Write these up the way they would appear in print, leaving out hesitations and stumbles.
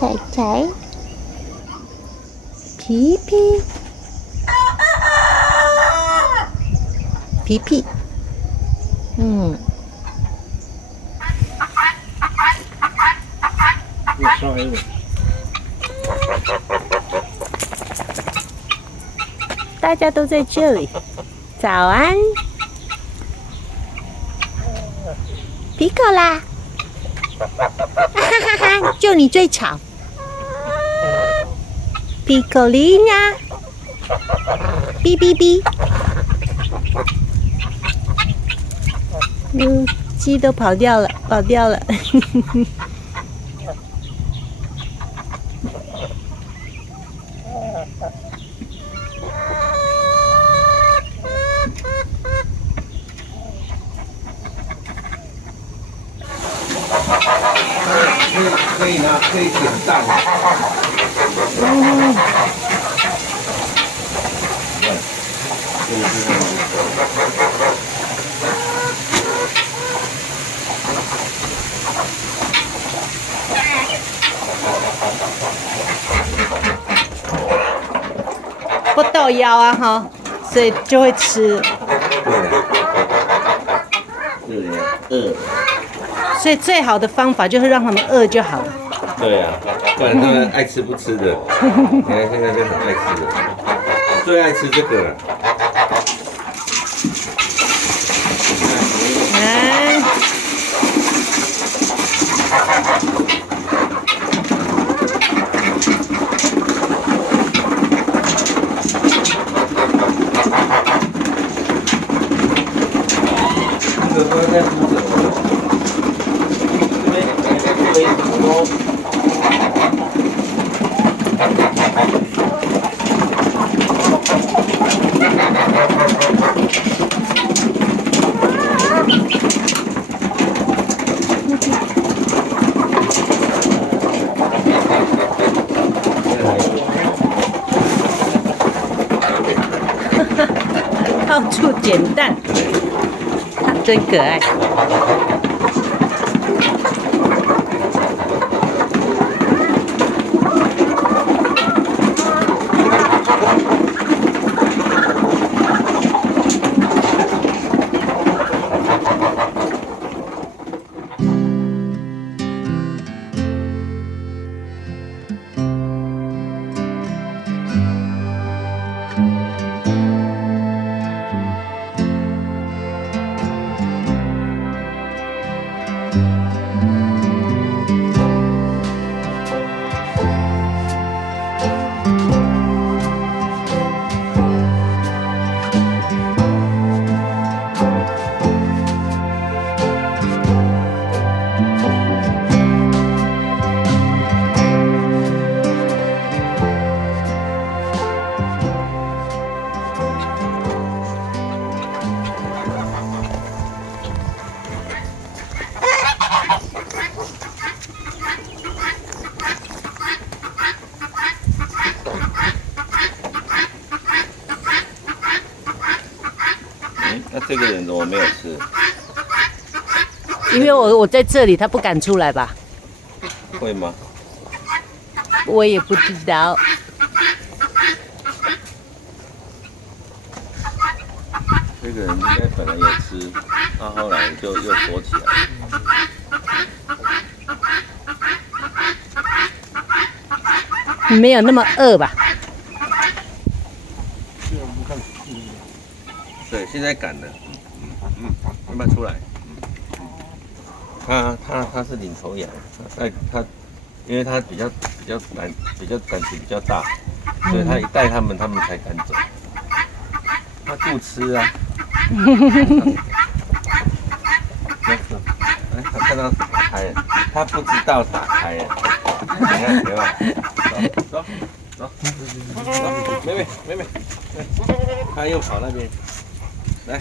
仔仔，皮皮，皮皮，越刷越。大家都在这里。早安，皮可啦，哈哈哈，就你最吵。皮可琳呀，哔哔哔。鸡都跑掉了，跑掉了。可以拿，可以点蛋。不豆腰啊哈，所以就会吃。对呀，饿。所以最好的方法就是让他们饿就好了。对呀，不然他们爱吃不吃的。你看现在就很爱吃的，最爱吃这个了。来，这个都在铺着。这边多。到处捡蛋，它真可爱。那这个人怎么没有吃？因为我在这里，他不敢出来吧？会吗？我也不知道。这个人应该本来有吃，他后来就又锁起来。没有那么饿吧？对，现在赶了。要不要出来？他是领头羊，他因为他比较胆子比较大，所以他一带他们才敢走。他不吃啊。他看到打开了，他不知道打开了。看，有吧？走，妹妹，他又跑那边，来，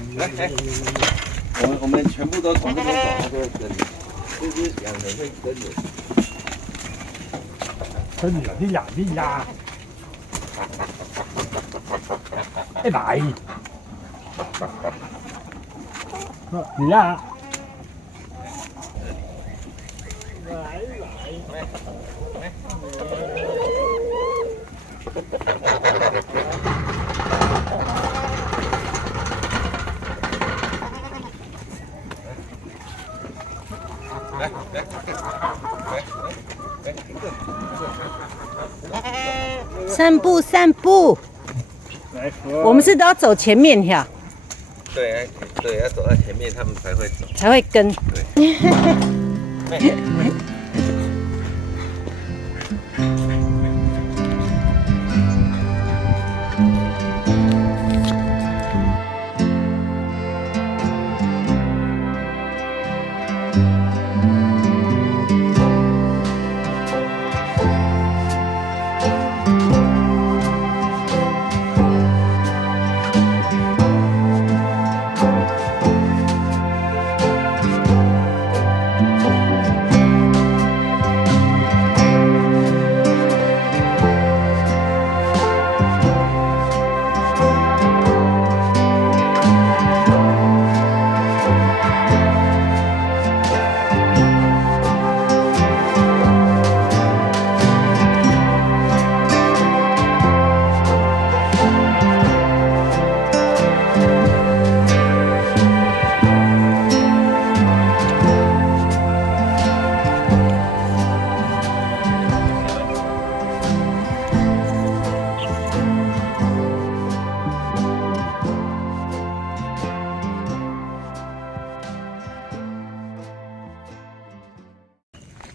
我们全部都从这边走，他就会跟你，这只养的会跟你。跟住有啲人啲呀，一嚟，你呀，散步散步，我们是都要走前面哈，对，要走到前面，他们才会走。才会跟。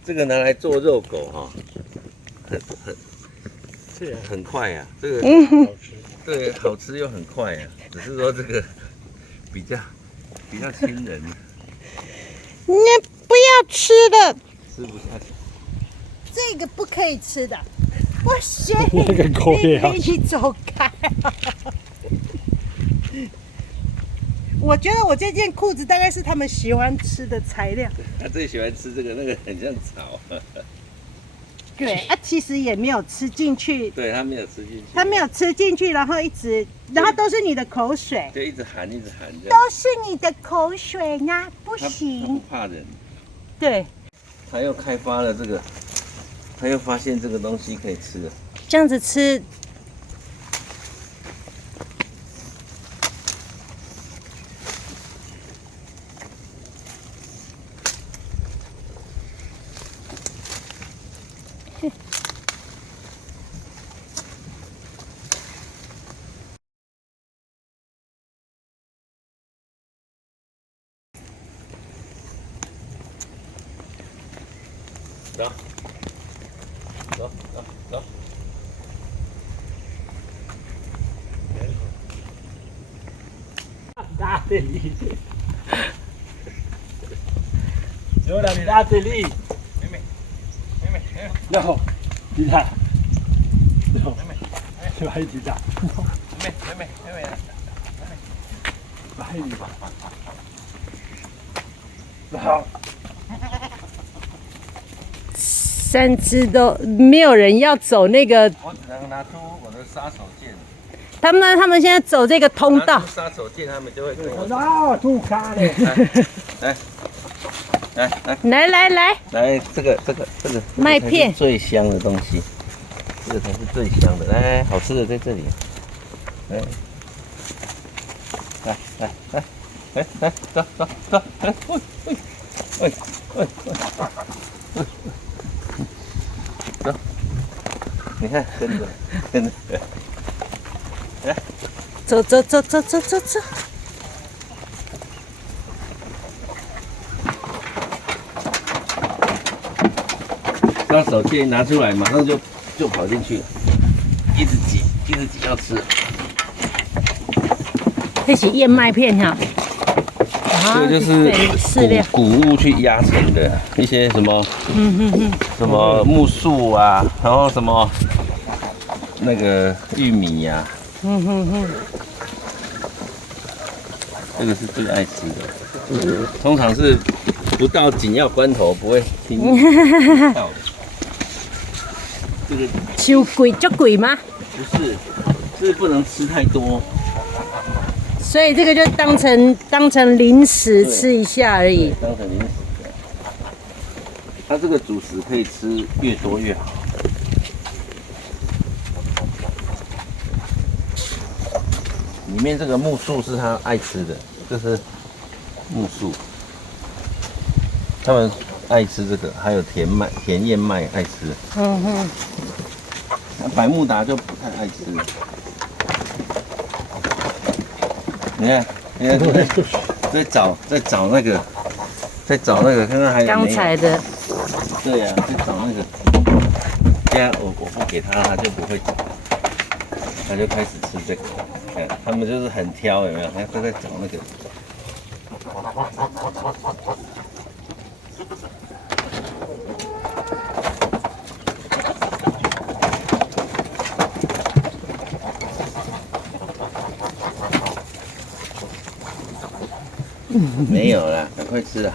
这个拿来做肉狗哈，很快呀、这个对好吃又很快呀、只是说这个比较亲人，你不要吃了，吃不下去。这个不可以吃的，不行，那个狗也要你走开。我觉得我这件裤子大概是他们喜欢吃的材料。他最喜欢吃这个，那个很像草。对啊，其实也没有吃进去，对他没有吃进去，他没有吃进去，然后都是你的口水，就一直含这样。都是你的口水呢，不他行不。怕人，对，他又开发了这个，他又发现这个东西可以吃了。这样子吃。走。拉这里，走了，你拉这里，妹妹，然后你看，然后就还几张，妹妹，来你吧，好。三只都没有人要走那个，我只能拿出我的杀手锏。他们现在走这个通道拿。出杀手锏，他们就会跟我走。哦，猪咖嘞！来，这个麦片才是最香的东西，这个才是最香的。来，好吃的在这里。来，走，喂，走，你看，跟着，走。把手锏拿出来，马上就跑进去了，一直挤要吃。这是燕麦片哈，然这个就是饲料。谷物去压成的一些什么，什么木薯啊，然后什么那个玉米呀、这个是最爱吃的，通常是不到紧要关头不会听到的。这个秋贵就贵吗？不是，是不能吃太多。所以这个就当成零食吃一下而已。当成零食。它这个主食可以吃越多越好。里面这个木薯是他爱吃的，这是木薯，他们爱吃这个，还有甜燕麦爱吃。那百慕达就不太爱吃。你看，在找那个，看看还有没有刚才的。对呀、在找那个。现在我不给他，他就不会找，他就开始吃这个。看，他们就是很挑，有没有？他在找那个。没有啦，赶快吃啊！